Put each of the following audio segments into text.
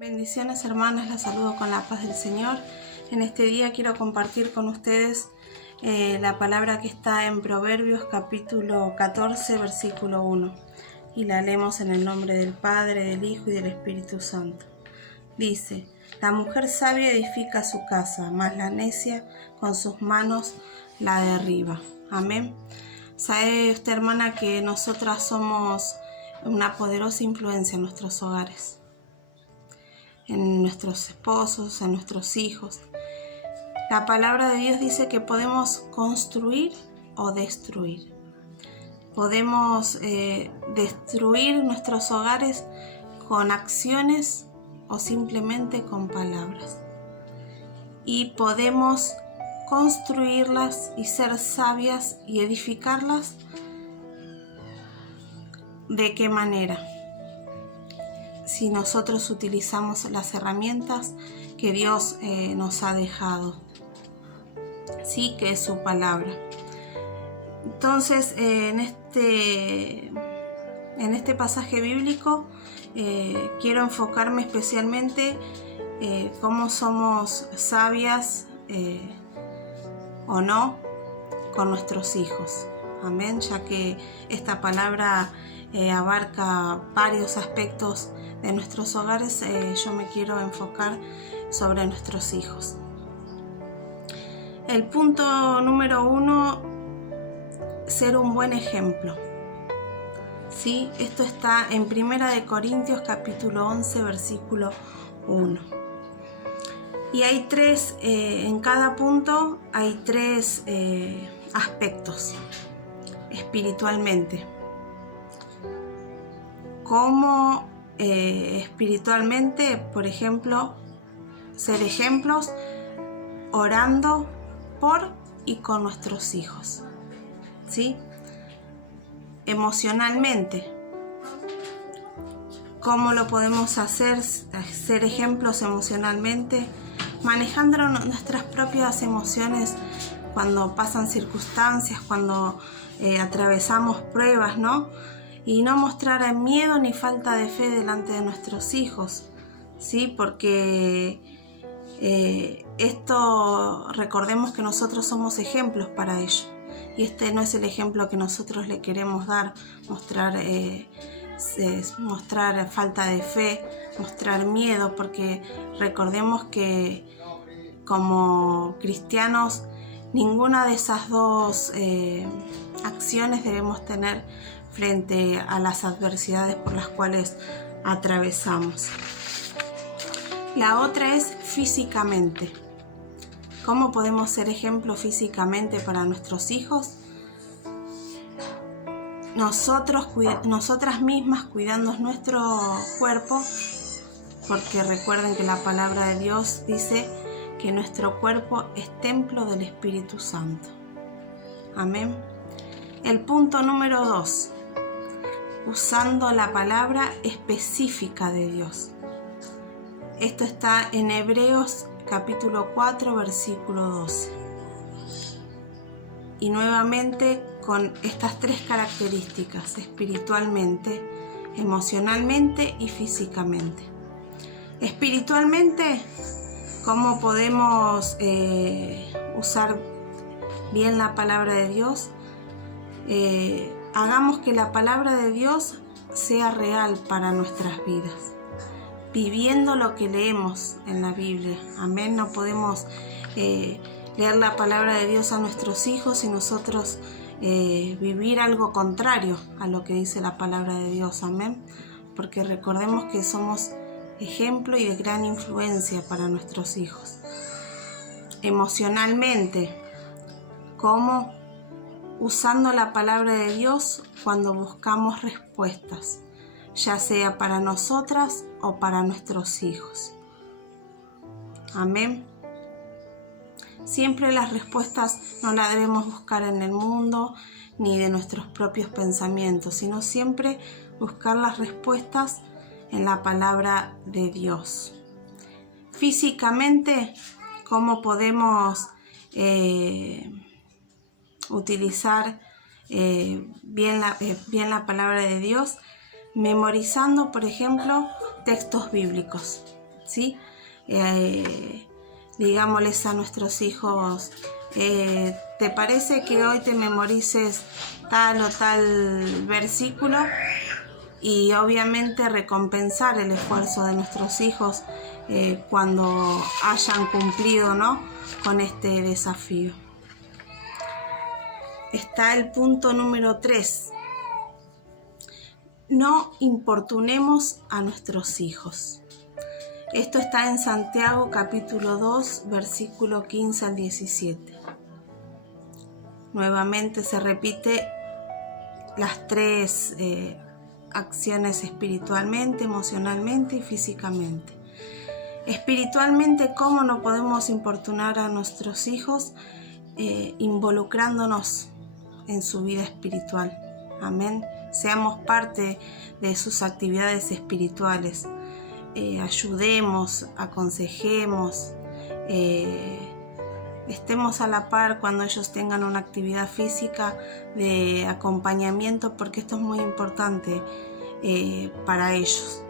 Bendiciones hermanas, las saludo con la paz del Señor. En este día quiero compartir con ustedes la palabra que está en Proverbios capítulo 14 versículo 1 y la leemos en el nombre del Padre, del Hijo y del Espíritu Santo. Dice: la mujer sabia edifica su casa, mas la necia con sus manos la derriba. Amén. ¿Sabe usted, hermana, que nosotras somos una poderosa influencia en nuestros hogares? En nuestros esposos, en nuestros hijos. La palabra de Dios dice que podemos construir o destruir. Podemos destruir nuestros hogares con acciones o simplemente con palabras. Y podemos construirlas y ser sabias y edificarlas. ¿De qué manera? Si nosotros utilizamos las herramientas que Dios nos ha dejado, sí, que es su palabra. Entonces, en este pasaje bíblico quiero enfocarme especialmente cómo somos sabias o no con nuestros hijos. Amén, ya que esta palabra abarca varios aspectos de nuestros hogares. Yo me quiero enfocar sobre nuestros hijos. El punto número 1, ser un buen ejemplo. ¿Sí? Esto está en 1 Corintios capítulo 11 versículo 1. Y hay tres, en cada punto hay tres aspectos espiritualmente. Como espiritualmente, por ejemplo, ser ejemplos orando por y con nuestros hijos, ¿sí? Emocionalmente, ¿cómo lo podemos hacer? Ser ejemplos emocionalmente, manejando nuestras propias emociones cuando pasan circunstancias, cuando atravesamos pruebas, ¿no? Y no mostrar miedo ni falta de fe delante de nuestros hijos, ¿sí? Porque esto, recordemos que nosotros somos ejemplos para ellos, y este no es el ejemplo que nosotros le queremos dar, mostrar falta de fe, mostrar miedo, porque recordemos que como cristianos ninguna de esas dos acciones debemos tener frente a las adversidades por las cuales atravesamos. La otra es físicamente. ¿Cómo podemos ser ejemplo físicamente para nuestros hijos? Nosotras mismas cuidando nuestro cuerpo, porque recuerden que la palabra de Dios dice que nuestro cuerpo es templo del Espíritu Santo. Amén. El punto número 2. Usando la palabra específica de Dios. Esto está en Hebreos capítulo 4 versículo 12. Y nuevamente con estas tres características: espiritualmente, emocionalmente y físicamente. Espiritualmente, ¿cómo podemos usar bien la palabra de Dios? Hagamos que la palabra de Dios sea real para nuestras vidas, viviendo lo que leemos en la Biblia. Amén. No podemos leer la palabra de Dios a nuestros hijos y nosotros vivir algo contrario a lo que dice la palabra de Dios. Amén. Porque recordemos que somos ejemplo y de gran influencia para nuestros hijos. Emocionalmente, ¿cómo? Usando la palabra de Dios cuando buscamos respuestas, ya sea para nosotras o para nuestros hijos. Amén. Siempre las respuestas no las debemos buscar en el mundo ni de nuestros propios pensamientos, sino siempre buscar las respuestas en la palabra de Dios. Físicamente, ¿cómo podemos utilizar bien la palabra de Dios? Memorizando, por ejemplo, textos bíblicos. ¿sí? Digámosles a nuestros hijos, ¿te parece que hoy te memorices tal o tal versículo? Y obviamente recompensar el esfuerzo de nuestros hijos cuando hayan cumplido, ¿no?, con este desafío. Está el punto número 3. No importunemos a nuestros hijos. Esto está en Santiago capítulo 2, versículo 15 al 17. Nuevamente se repite las 3 acciones espiritualmente, emocionalmente y físicamente. Espiritualmente, ¿cómo no podemos importunar a nuestros hijos? Involucrándonos en su vida espiritual. Amén. Seamos parte de sus actividades espirituales. Ayudemos, aconsejemos, estemos a la par cuando ellos tengan una actividad física de acompañamiento, porque esto es muy importante para ellos.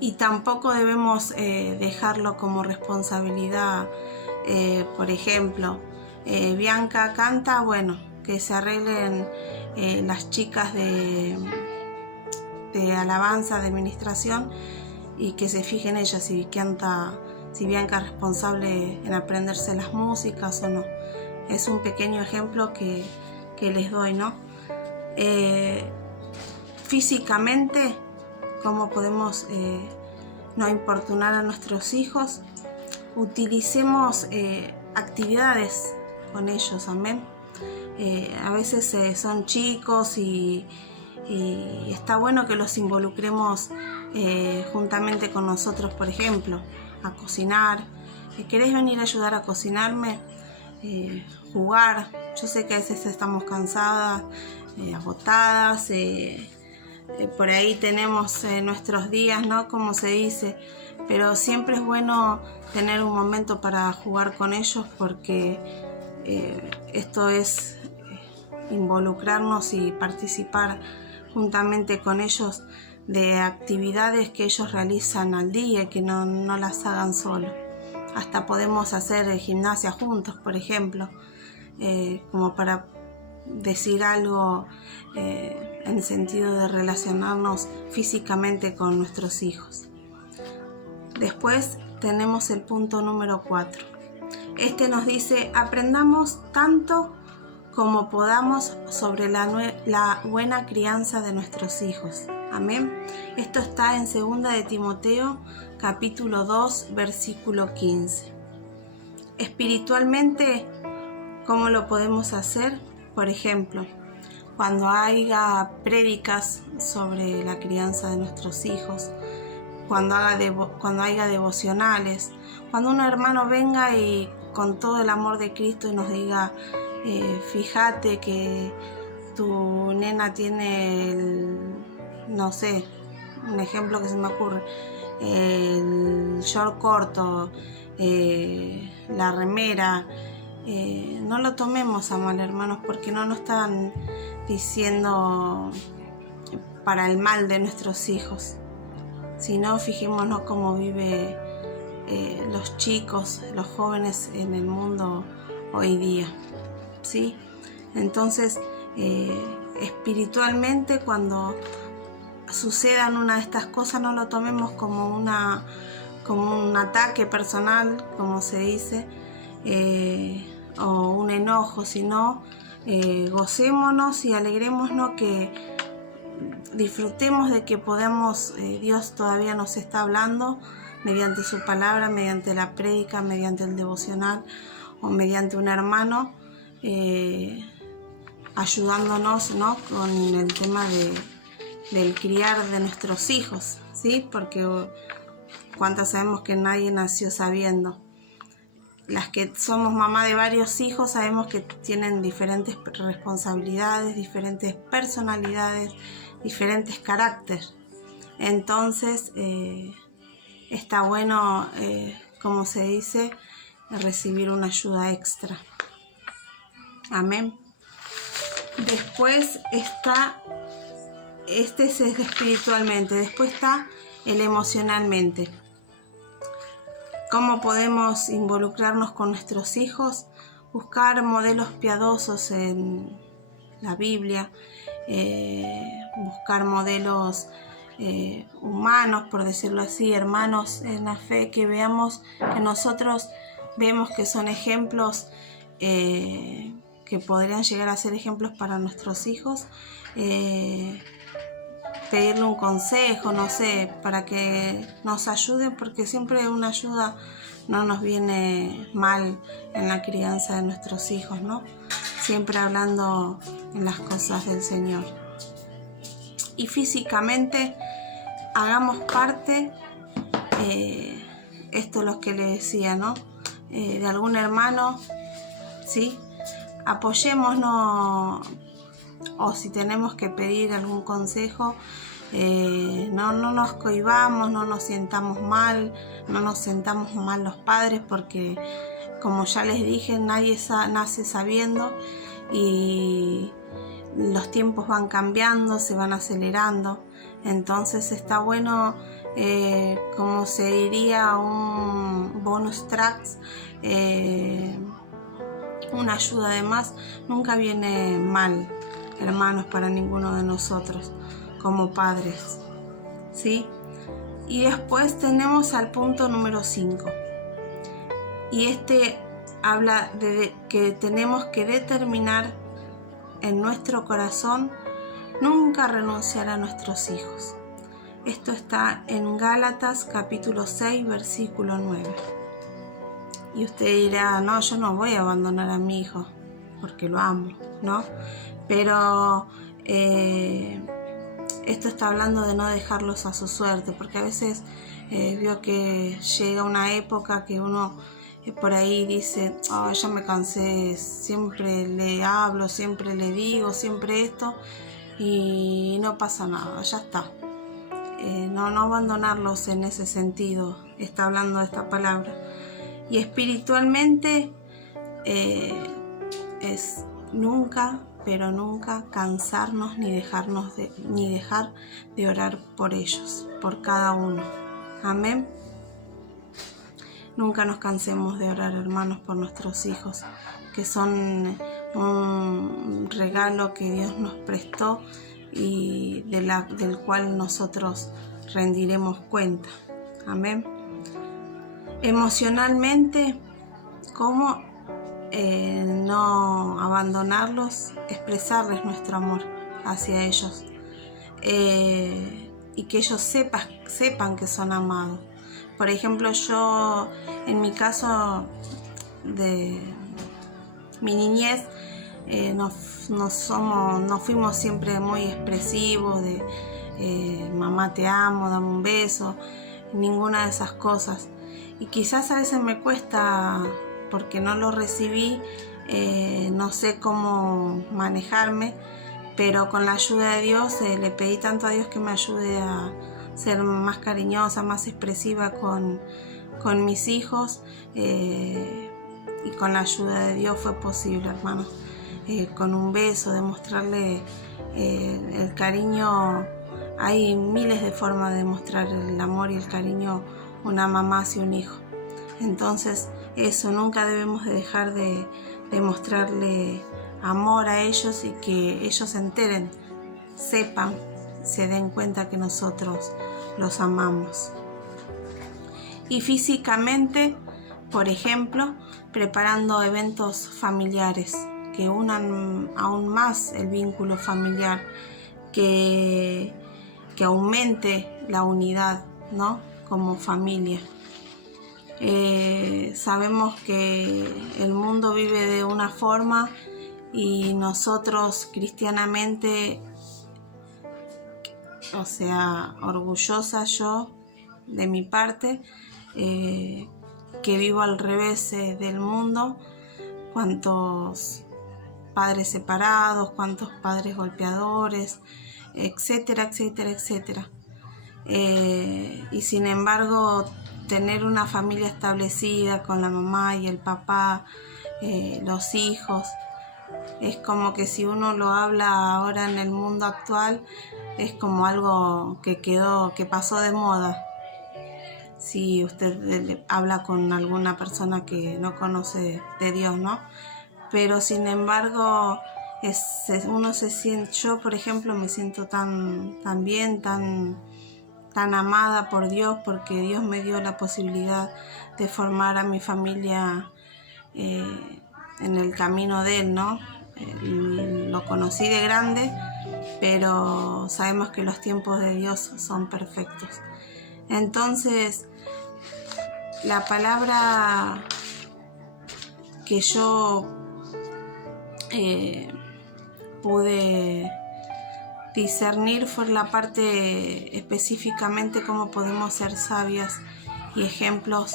Y tampoco debemos dejarlo como responsabilidad. Por ejemplo, Bianca canta, bueno, que se arreglen las chicas de alabanza, de administración, y que se fijen ellas si Bianca es responsable en aprenderse las músicas o no. Es un pequeño ejemplo que les doy, ¿no? Físicamente, ¿cómo podemos no importunar a nuestros hijos? Utilicemos actividades con ellos, amén. A veces son chicos y está bueno que los involucremos juntamente con nosotros, por ejemplo, a cocinar. ¿Querés venir a ayudar a cocinarme? Jugar. Yo sé que a veces estamos cansadas, agotadas, por ahí tenemos nuestros días, ¿no?, como se dice, pero siempre es bueno tener un momento para jugar con ellos, porque esto es involucrarnos y participar juntamente con ellos de actividades que ellos realizan al día y que no las hagan solo. Hasta podemos hacer gimnasia juntos, por ejemplo, como para decir algo en el sentido de relacionarnos físicamente con nuestros hijos. Después tenemos el punto número 4. Este nos dice: aprendamos tanto como podamos sobre la buena crianza de nuestros hijos. Amén. Esto está en 2 de Timoteo, capítulo 2, versículo 15. Espiritualmente, ¿cómo lo podemos hacer? Por ejemplo, cuando haya prédicas sobre la crianza de nuestros hijos, cuando haya devocionales, cuando un hermano venga y con todo el amor de Cristo y nos diga: fíjate que tu nena tiene no sé, un ejemplo que se me ocurre, el short corto, la remera, no lo tomemos a mal, hermanos, porque no nos están diciendo para el mal de nuestros hijos, sino fijémonos cómo vive los chicos, los jóvenes en el mundo hoy día, ¿sí? Entonces, espiritualmente, cuando sucedan una de estas cosas, no lo tomemos como un ataque personal, como se dice, o un enojo, sino gocémonos y alegrémonos, que disfrutemos de que podamos, Dios todavía nos está hablando mediante su palabra, mediante la prédica, mediante el devocional o mediante un hermano, ayudándonos, ¿no?, con el tema del criar de nuestros hijos, ¿sí? Porque cuántas sabemos que nadie nació sabiendo. Las que somos mamá de varios hijos sabemos que tienen diferentes responsabilidades, diferentes personalidades, diferentes caracteres. Entonces está bueno, como se dice, recibir una ayuda extra. Amén. Después está, este es espiritualmente, después está el emocionalmente. ¿Cómo podemos involucrarnos con nuestros hijos? Buscar modelos piadosos en la Biblia, buscar modelos humanos, por decirlo así, hermanos en la fe, que veamos que nosotros vemos que son ejemplos que podrían llegar a ser ejemplos para nuestros hijos. Pedirle un consejo, no sé, para que nos ayuden, porque siempre una ayuda no nos viene mal en la crianza de nuestros hijos, ¿no? Siempre hablando en las cosas del Señor. Y físicamente hagamos parte, esto es lo que le decía, ¿no? De algún hermano, ¿sí? Apoyémonos, o si tenemos que pedir algún consejo, no nos cohibamos, no nos sintamos mal los padres, porque como ya les dije, nadie nace sabiendo y los tiempos van cambiando, se van acelerando. Entonces está bueno, como se diría, un bonus tracks, una ayuda de más, nunca viene mal, hermanos, para ninguno de nosotros como padres, ¿sí? Y después tenemos al punto número 5, y este habla de que tenemos que determinar en nuestro corazón nunca renunciar a nuestros hijos. Esto está en Gálatas capítulo 6 versículo 9. Y usted dirá, no, yo no voy a abandonar a mi hijo porque lo amo, ¿no? Pero esto está hablando de no dejarlos a su suerte, porque a veces veo que llega una época que uno por ahí dice, oh, ya me cansé, siempre le hablo, siempre le digo, siempre esto, y no pasa nada, ya está. No abandonarlos en ese sentido, está hablando de esta palabra. Y espiritualmente es nunca, pero nunca cansarnos ni dejar de orar por ellos, por cada uno. Amén. Nunca nos cansemos de orar, hermanos, por nuestros hijos, que son un regalo que Dios nos prestó y del cual nosotros rendiremos cuenta. Amén. Emocionalmente, ¿cómo no abandonarlos? Expresarles nuestro amor hacia ellos, y que ellos sepan que son amados. Por ejemplo, yo, en mi caso de mi niñez, no fuimos siempre muy expresivos de mamá te amo, dame un beso, ninguna de esas cosas. Y quizás a veces me cuesta porque no lo recibí, no sé cómo manejarme, pero con la ayuda de Dios le pedí tanto a Dios que me ayude a ser más cariñosa, más expresiva con mis hijos, y con la ayuda de Dios fue posible, hermanos. Con un beso, demostrarle el cariño. Hay miles de formas de demostrar el amor y el cariño una mamá hacia un hijo. Entonces eso, nunca debemos de dejar de mostrarle amor a ellos, y que ellos se enteren, sepan, se den cuenta que nosotros los amamos. Y físicamente, por ejemplo, preparando eventos familiares que unan aún más el vínculo familiar, que aumente la unidad, ¿no? Como familia. Sabemos que el mundo vive de una forma y nosotros cristianamente, o sea, orgullosa yo de mi parte, que vivo al revés del mundo. Cuántos padres separados, cuántos padres golpeadores, etcétera, etcétera, etcétera. Y sin embargo, tener una familia establecida con la mamá y el papá, los hijos, es como que si uno lo habla ahora en el mundo actual, es como algo que que pasó de moda. Si usted habla con alguna persona que no conoce de Dios, ¿no? Pero sin embargo, uno se siente, yo por ejemplo me siento tan bien, tan amada por Dios, porque Dios me dio la posibilidad de formar a mi familia en el camino de Él, ¿no? Lo conocí de grande, pero sabemos que los tiempos de Dios son perfectos. Entonces, la palabra que yo pude discernir fue la parte específicamente cómo podemos ser sabias y ejemplos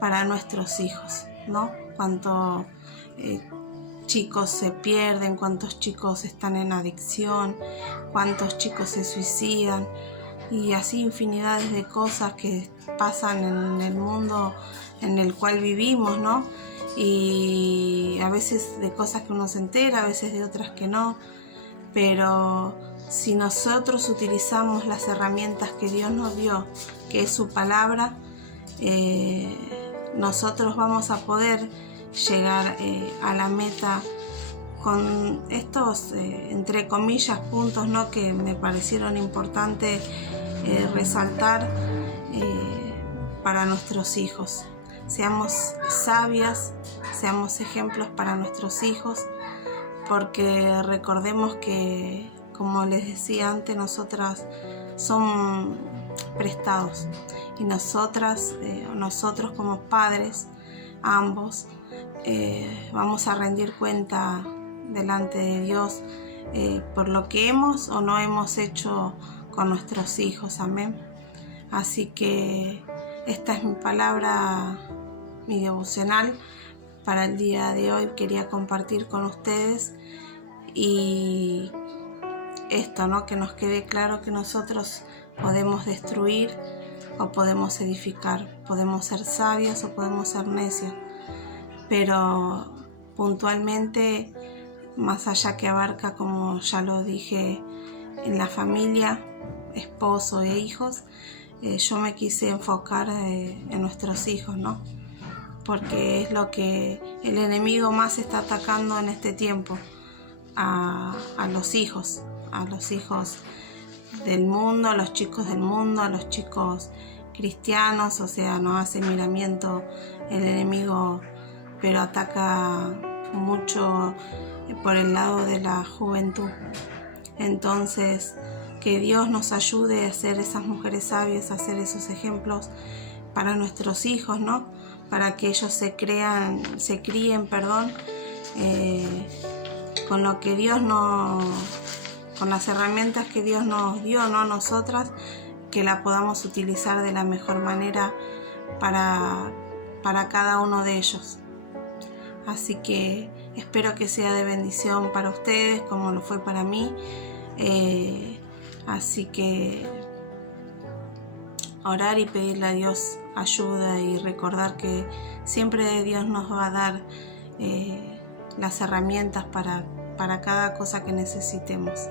para nuestros hijos, ¿no? Cuántos chicos se pierden, cuántos chicos están en adicción, cuántos chicos se suicidan, y así infinidades de cosas que pasan en el mundo en el cual vivimos, ¿no? Y a veces de cosas que uno se entera, a veces de otras que no, pero si nosotros utilizamos las herramientas que Dios nos dio, que es su palabra, nosotros vamos a poder llegar a la meta con estos, entre comillas, puntos, ¿no?, que me parecieron importantes resaltar para nuestros hijos. Seamos sabias, seamos ejemplos para nuestros hijos, porque recordemos que, como les decía antes, nosotras somos prestados, y nosotros como padres, ambos, vamos a rendir cuenta delante de Dios por lo que hemos o no hemos hecho con nuestros hijos. Amén. Así que esta es mi palabra, mi devocional para el día de hoy. Quería compartir con ustedes, y esto, ¿no?, que nos quede claro que nosotros podemos destruir o podemos edificar, podemos ser sabias o podemos ser necias, pero puntualmente, más allá que abarca, como ya lo dije, en la familia, esposo e hijos, yo me quise enfocar en nuestros hijos, ¿no? Porque es lo que el enemigo más está atacando en este tiempo, a los hijos del mundo, a los chicos del mundo, a los chicos cristianos. O sea, no hace miramiento el enemigo, pero ataca mucho por el lado de la juventud. Entonces, que Dios nos ayude a ser esas mujeres sabias, a ser esos ejemplos para nuestros hijos, ¿no? Para que ellos se críen, con lo que Dios con las herramientas que Dios nos dio, no nosotras, que la podamos utilizar de la mejor manera para cada uno de ellos. Así que espero que sea de bendición para ustedes, como lo fue para mí. Así que orar y pedirle a Dios ayuda, y recordar que siempre Dios nos va a dar las herramientas para cada cosa que necesitemos.